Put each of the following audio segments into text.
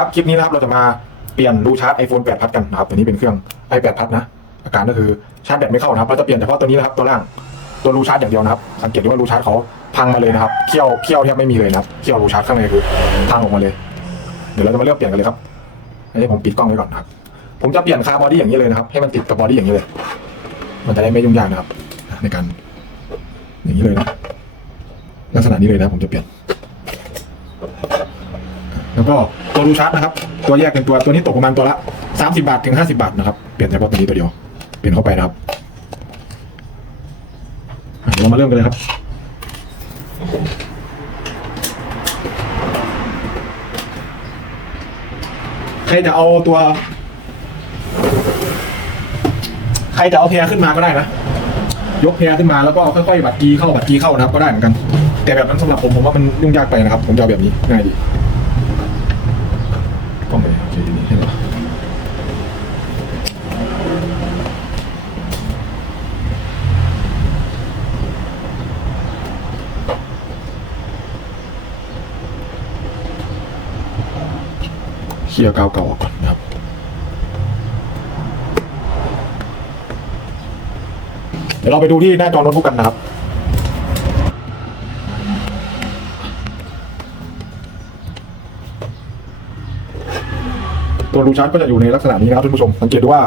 ครับ คลิปนี้นะครับ เราจะมาเปลี่ยนรูชาร์จ iPhone 8 พัดกันนะครับ ตัวนี้เป็นเครื่อง i8 พัดนะ อาการก็คือชาร์จแบตไม่เข้านะครับ เราจะเปลี่ยนเฉพาะตัวนี้นะครับ ตัวล่าง ตัวรูชาร์จอย่างเดียวนะครับ สังเกตดูว่ารูชาร์จเขาพังมาเลยนะครับ เขี้ยว เขี้ยวแทบไม่มีเลยนะครับ เขี้ยวรูชาร์จข้างในคือพังออกมาเลย เดี๋ยวเราจะมาเลือกเปลี่ยนกันเลยครับอันนี้ผมปิดกล้องไว้ก่อนนะครับ ผมจะเปลี่ยนคาบอดี้อย่างนี้เลยนะครับ ให้มันติดกับบอดี้อย่างนี้เลย มันจะได้ไม่ยุ่งยากนะครับ ในการ อย่างนี้เลยนะ ลักษณะนี้เลยนะ ผมจะเปลี่ยน ก็ตัวรูชาร์จนะครับ ตัวแยกเป็นตัวตัวนี้ตกประมาณตัวละ 30 บาทถึง 50 บาทนะครับ เปลี่ยนเฉพาะตัวนี้ตัวเดียว เปลี่ยนเข้าไปนะครับเดี๋ยวเรามาเริ่มกันเลยครับใครจะเอาตัว ใครจะเอาแพรขึ้นมาก็ได้นะยกแพรขึ้นมาแล้วก็ค่อยๆบัดกีเข้าบัดกีเข้านะครับก็ได้เหมือนกัน แต่แบบนั้นสำหรับผมผมว่ามันยุ่งยากไปนะครับ ผมจะเอาแบบนี้ง่ายดีกล้องไปโอเคดีนี่เห็นไหมเค ลียร์กาวเก่าออกก่อนนะครับ เดี๋ยวเราไปดูที่หน้าจอโน้ตบุ๊กกันนะครับตัวรูชาร์จก็จะอยู่ในลักษณะนี้นะครับท่านผู้ชมสังเกตดูว่า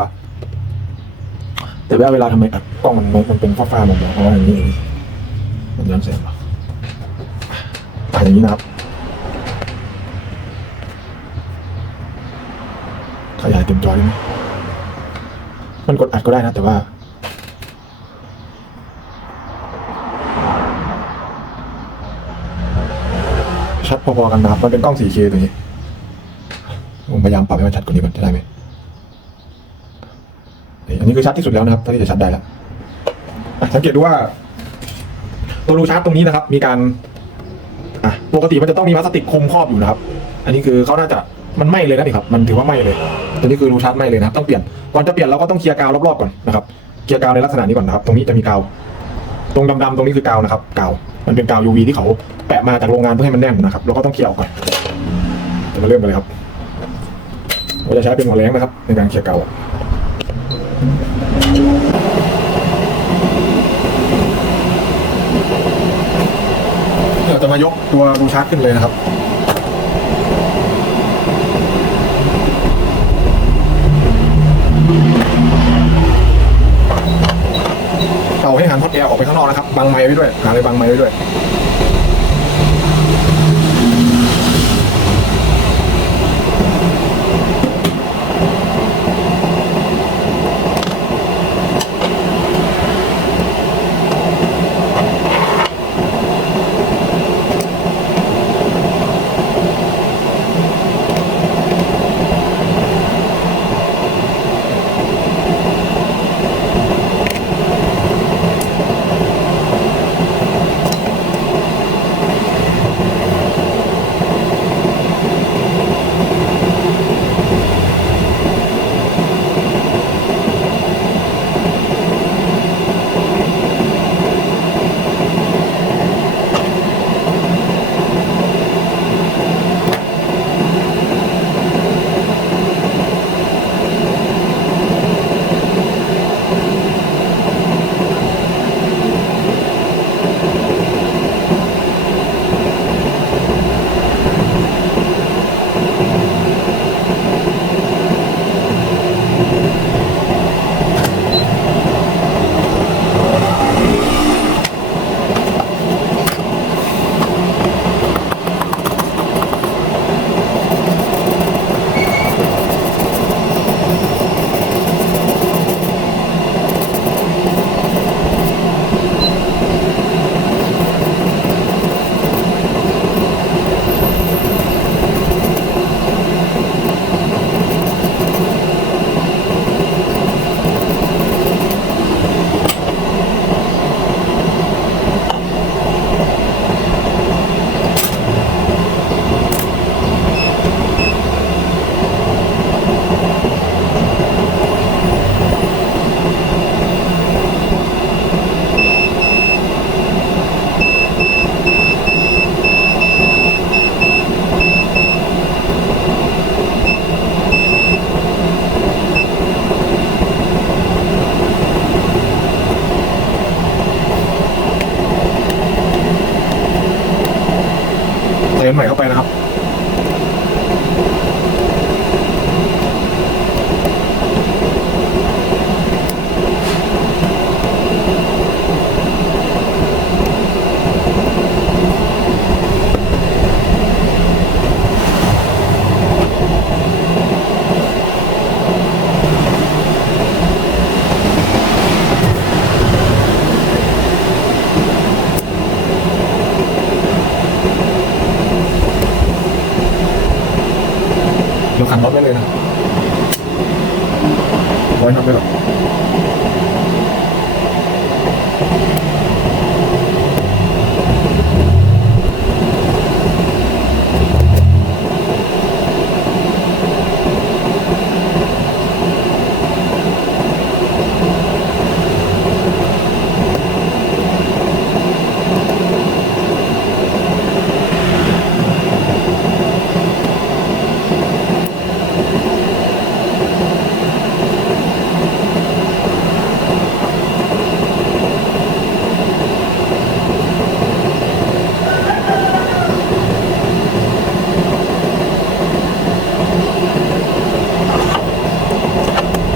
แต่ว่าเวลาทำไมกล้องมันมันเป็นฟ้าๆมองๆเพราะว่าอย่างนี้เองมันย้อนแสงเหรออย่างนี้นะครับ ขยายเต็มจอได้ไหมมันกดอัดก็ได้นะ แต่ว่า ชัดพอๆกันนะครับ มันเป็นกล้อง 4K ตัวนี้ ผมพยายามปรับให้มันชัดกว่านี้ก่อนจะได้ไหมนี่อันนี้คือชัดที่สุดแล้วนะครับเท่าที่จะชัดได้แล้วอะสังเกตดูว่า ตัวรูชาร์จตรงนี้นะครับ มีการปกติมันจะต้องมีพลาสติกคลุมครอบอยู่นะครับ อันนี้คือเขาน่าจะมันไหม้เลยนะนี่ครับ มันถือว่าไหม้เลย ตัวนี้คือรูชาร์จไม้เลยนะครับต้องเปลี่ยนก่อนจะเปลี่ยนเราก็ต้องเคลียร์กาวรอบๆก่อนนะครับเคลียร์กาวในลักษณะนี้ก่อนนะครับ ตรงนี้จะมีกาว ตรงดำๆตรงนี้คือกาวนะครับกาวมันเป็นกาว UV ที่เขาแปะมาจากโรงงานเพื่อให้มันแน่นนะครับแล้วก็ต้องเคลียร์ออกก่อนจะมาเริ่มกันเลยครับเราจะใช้เป็นหัวแรงนะครับ ในการเคลียร์กาวเราจะมายกตัวรูชาร์จขึ้นเลยนะครับาให้หันฮอตแอร์ออกไปข้างนอกนะครับบังไม้ไว้ด้วยหาอะไรบังไม้ไว้ด้วย ร้อยน็อตไว้ก่อน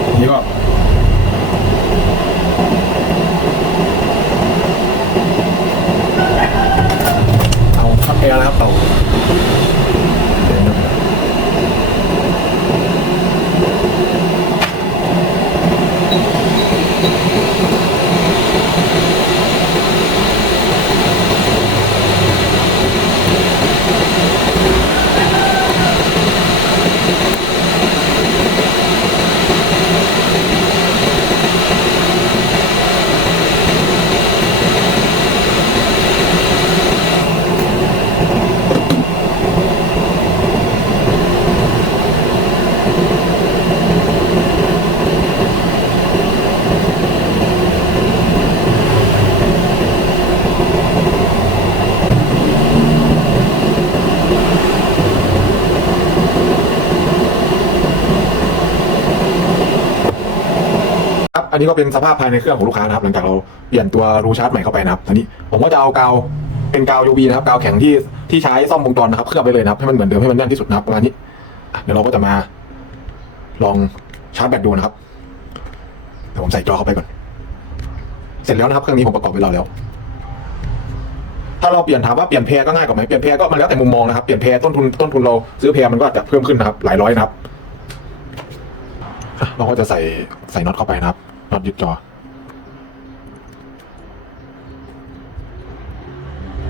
อันนี้ก็เอาช็อตแอร์แล้วครับเต่าเดี๋ยวนะครับ อั นนี้ก็เป็นสภาพภายในเครื่องของลูกค้านะครับ หลังจากเราเปลี่ยนตัวรูชาร์จใหม่เข้าไปนะครับอันนี้ผมก็จะเอากาวเป็นกาว UV นะครับกาวแข็งที่ที่ใช้ซ่อมวงจรนะครับเคลือบไปเลยนะครับให้มันเหมือนเดิมให้มันแน่นที่สุดนะครับประมาณนี้เดี๋ยวเราก็จะมาลองชาร์จแบตดูนะครับเดี๋ยวผมใส่จอเข้าไปก่อน เสร็จแล้วนะครับเครื่องนี้ผมประกอบไว้รอแล้ว ถ้าเราเปลี่ยนถามว่าเปลี่ยนแพรก็ง่ายกว่าไหมเปลี่ยนแพรก็มันแล้วแต่มุมมองนะครับเปลี่ยนแพรต้นทุนต้นทุนเราซื้อแพรมันก็อาจจะเพิ่มขึ้นนะครับ หลายร้อยนะครับเราก็จะใส่ใส่น็อตเข้าไปนะครับ น็อตยึดจออะ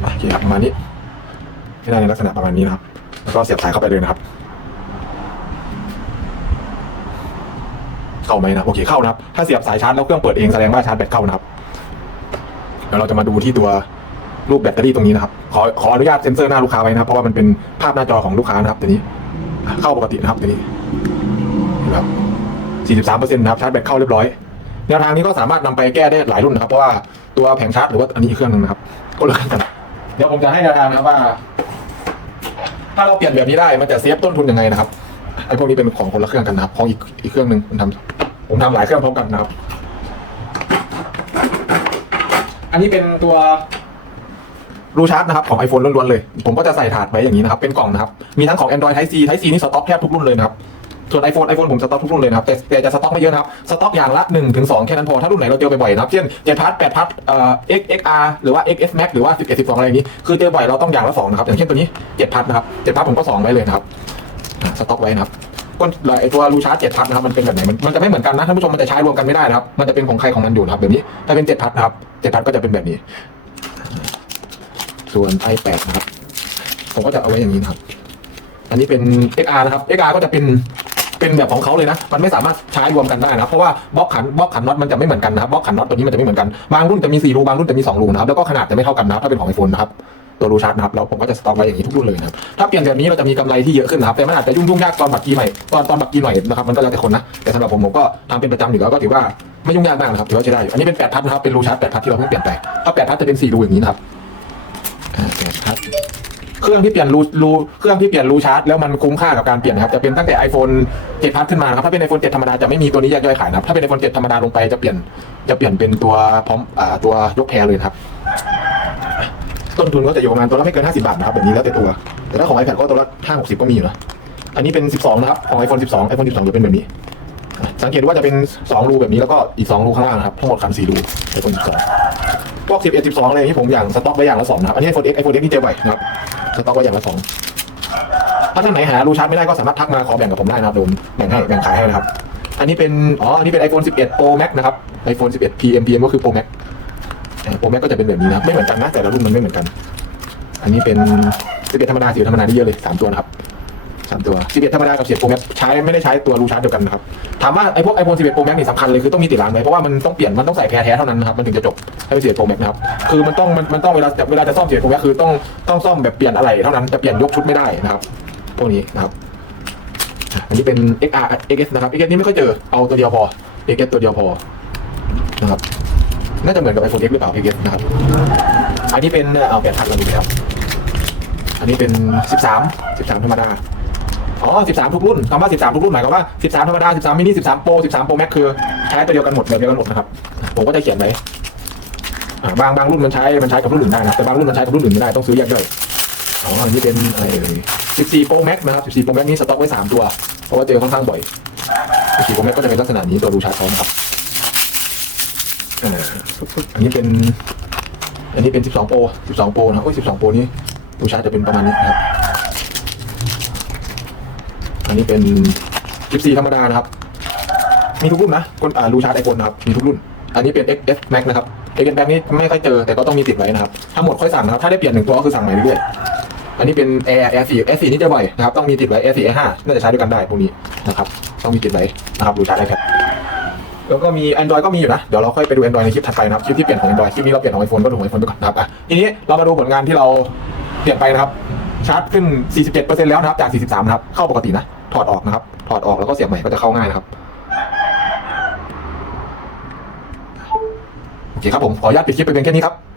โอเคครับประมาณนี้ให้ได้ในลักษณะประมาณนี้นะครับ แล้วก็เสียบสายเข้าไปเลยนะครับ เข้าไหมนะโอเคเข้านะครับ ถ้าเสียบสายชาร์จแล้วเครื่องเปิดเองแสดงว่าชาร์จแบตเข้านะครับเดี๋ยวเราจะมาดูที่ตัวรูปแบตเตอรี่ตรงนี้นะครับ ขอขออนุญาตเซ็นเซอร์หน้าลูกค้าไว้นะครับ เพราะว่ามันเป็นภาพหน้าจอของลูกค้านะครับตัวนี้ เข้าปกตินะครับตัวนี้เห็นไหมครับ43%นะครับชาร์จแบตเข้าเรียบร้อย แนวทางนี้ก็สามารถนำไปแก้ได้หลายรุ่นนะครับ เพราะว่าตัวแผงชาร์จหรือว่าอันนี้เครื่องหนึงนะครับ ก็เลยกันเดี๋ยวผมจะให้แนวทางนะครับว่า ถ้าเราเปลี่ยนแบบนี้ได้มันจะเซฟต้นทุนยังไงนะครับไอ้พวกนี้เป็นของคนละเครื่องกันนะครับของอีกอีกเครื่องหนึ่งผมทำผมทำหลายเครื่องพร้อมกันนะครับ อันนี้เป็นตัวรูชาร์จนะครับของ iPhone ล้วนๆเลย ผมก็จะใส่ถาดไว้อย่างนี้นะครับ เป็นกล่องนะครับ มีทั้งของ Android Type C Type C นี่สต็อกแทบทุกรุ่นเลยนะครับ ส่วน iPhone iPhone ผมสต็อกทุกรุ่นเลยนะครับแต่แต่จะสต็อกไม่เยอะนะครับสต็อกอย่างละ1ถึง2แค่นั้นพอ ถ้ารุ่นไหนเราเจอบ่อยๆนะครับเช่น7พัท8พัทเอ่อ X XR หรือว่า XS Max หรือว่า11 12อะไรอย่างนี้คือเจอบ่อยเราต้องอย่างละ2นะครับอย่างเช่นตัวนี้7พัทนะครับ7พัทผมก็2ไว้เลยนะครับสต็อกไว้นะครับก้นไอตัวรูชาร์จ7พัทนะครับมันเป็นแบบไหนมันมันจะไม่เหมือนกันนะท่านผู้ชมมันจะใช้รวมกันไม่ได้นะครับมันจะเป็นของใครของมันอยู่นะครับแบบนี้ถ้าเป็น7พัทนะครับ7พัทก็จะเป็นแบบนี้ ส่วน iPad นะครับผมก็จะเอาไว้อย่างนี้นะครับอันนี้เป็น XR นะครับ XR ก็จะเป็น เป็นแบบของเขาเลยนะ มันไม่สามารถใช้รวมกันได้นะ เพราะว่าบล็อกขันบล็อกขันน็อตมันจะไม่เหมือนกันนะครับบล็อกขันน็อตตัวนี้มันจะไม่เหมือนกันบางรุ่นจะมี4รูบางรุ่นจะมี2รูนะครับแล้วก็ขนาดจะไม่เท่ากันนะถ้าเป็นของไอโฟนนะครับตัวรูชาร์จนะครับแล้วผมก็จะสต็อกไว้อย่างนี้ทุกรุ่นเลยนะครับถ้าเปลี่ยนแบบนี้เราจะมีกำไรที่เยอะขึ้นนะครับแต่มันอาจจะยุ่งยุ่งยากตอนบัตรกีใหม่ตอนตอนบัตรกีหน่อยนะครับมันก็แล้วแต่คนนะแต่สำหรับผมผมก็ทำเป็นประจำอยู่แล้วก็ถือว่าไม่ยุ่งยากมากนะครับถือว่าใช้ได้อยู่อันนี้เป็น8พัทนะครับเป็นรูชาร์จ8พัทที่เราเพิ่งเปลี่ยนไปถ้า8พัทจะเป็น4รูอย่างนี้นะครับ เครื่องที่เปลี่ยนรูรูเครื่องที่เปลี่ยนรูชาร์จแล้วมันคุ้มค่ากับการเปลี่ยนครับจะเป็นตั้งแต่ iPhone 7พัทขึ้นมาครับถ้าเป็น iPhone 7 ธรรมดาจะไม่มีตัวนี้แยกย่อยขายนะครับถ้าเป็น iPhone 7 ธรรมดาลงไปจะเปลี่ยนจะเปลี่ยนเป็นตัวพร้อมอ่าตัวยกแพรเลยครับ ต้นทุนก็จะอยู่ประมาณตัวละไม่เกิน 50 บาทนะครับแบบนี้แล้วแต่ตัวแต่ถ้าของ iPad ก็ตัวละ5 60 ก็มีอยู่นะอันนี้เป็น 12 นะครับของ iPhone 12 iPhone 12จะเป็นแบบนี้ สังเกตว่าจะเป็น 2 รูแบบนี้แล้วก็อีก 2 รูข้างล่างครับทั้งหมดคัน4รู iPhone 12พวก11 12อะไรที่ผมอย่างสต็อกไว้อย่างละสองนะครับอันนี้ iPhone X iPhone X นี่เจอบ่อยนะครับ สต็อกไว้อย่างละสองถ้าท่านไหนหารูชาร์จไม่ได้ก็สามารถทักมาขอแบ่งกับผมได้นะครับโดมแบ่งให้แบ่งขายให้นะครับ อันนี้เป็นอ๋ออันนี้เป็น iPhone 11 Pro Max นะครับ iPhone 11 PM PM ก็คือ Pro Max Pro Max ก็จะเป็นแบบนี้นะครับไม่เหมือนกันนะแต่ละรุ่นมันไม่เหมือนกัน อันนี้เป็น11ธรรมดา11ธรรมดาที่เยอะเลยสามตัวนะครับามตัว 11 ธรรมดากับ11 Pro Max ใช้ไม่ได้ใช้ตัวรูชาร์จเดียวกันนะครับ ถามว่าไอ้พวก iPhone 11 Pro Max นี่สำคัญเลยคือต้องมีติดร้านไว้เพราะว่ามันต้องเปลี่ยนมันต้องใส่แพรแท้เท่านั้นนะครับมันถึงจะจบให้เป็น11 Pro Max นะครับคือมันต้องมันมันต้องเวลาเวลาจะซ่อม11 Pro Max คือต้องต้องซ่อมแบบเปลี่ยนอะไรเท่านั้นจะเปลี่ยนยกชุดไม่ได้นะครับพวกนี้นะครับอันนี้เป็น XR XS นะครับ XS นี่ไม่ค่อยเจอเอาตัวเดียวพอ XS ตัวเดียวพอนะครับน่าจะเหมือนกับ iPhone X หรือเปล่า XS นะครับอันนี้เป็นเอาแปดพันมาดูนะครับอันนี้เป็น 13 13 ธรรมดา อ๋อ 13 ทุกรุ่นคำว่า 13 ทุกรุ่นหมายความว่า 13 ธรรมดา 13 มินิ 13 โปร 13 โปรแม็กคือใช้ตัวเดียวกันหมดแบบเดียวกันหมดนะครับ ผมก็จะเขียนไว้อ่าบางบางรุ่นมันใช้ มันใช้กับรุ่นอื่นได้นะ แต่บางรุ่นมันใช้กับรุ่นอื่นไม่ได้ ต้องซื้อแยกด้วยอ๋ออันนี้เป็นอะไรเอ่ย14โปรแม็กนะครับ 14โปรแม็กนี่สต็อกไว้ 3 ตัว เพราะว่าเจอค่อนข้างบ่อย 14โปรแม็กก็จะเป็นลักษณะนี้ตัวรูชาร์จพร้อมครับอ่าอันนี้เป็น อันนี้เป็น 12โปร12โปรนะโอ้ย12โปรนี้รูชาร์จจะเป็นประมาณนี้ครับ อันนี้เป็น14ธรรมดานะครับ มีทุกรุ่นนะคนอ่ารูชาร์จไอโฟนนะครับ มีทุกรุ่น อันนี้เป็น XS Max นะครับ XS Max นี่ไม่ค่อยเจอแต่ก็ต้องมีติดไว้นะครับถ้าหมดค่อยสั่งนะครับ ถ้าได้เปลี่ยนหนึ่งตัวก็คือสั่งใหม่เรื่อยๆ อันนี้เป็น Air Air 4 Air 4นี่จะบ่อยนะครับ ต้องมีติดไว้ Air 4 Air 5น่าจะใช้ด้วยกันได้พวกนี้นะครับ ต้องมีติดไว้นะครับรูชาร์จไอแพดแล้วก็มี Android ก็มีอยู่นะ เดี๋ยวเราค่อยไปดู Android ในคลิปถัดไปนะครับ คลิปที่เปลี่ยนของ Android คลิปนี้เราเปลี่ยนของ iPhone ก็ดูของ iPhone ไปก่อนนะครับอะทีนี้เรามาดูผลงานที่เราเปลี่ยนไปนะครับ ชาร์จขึ้น 47%แล้วนะครับ จาก 43นะครับ เข้าปกตินะ ถอดออกนะครับ ถอดออกแล้วก็เสียบใหม่ก็จะเข้าง่ายนะครับโอเคครับผมขออนุญาตปิดคลิปไปเพียงแค่นี้ครับ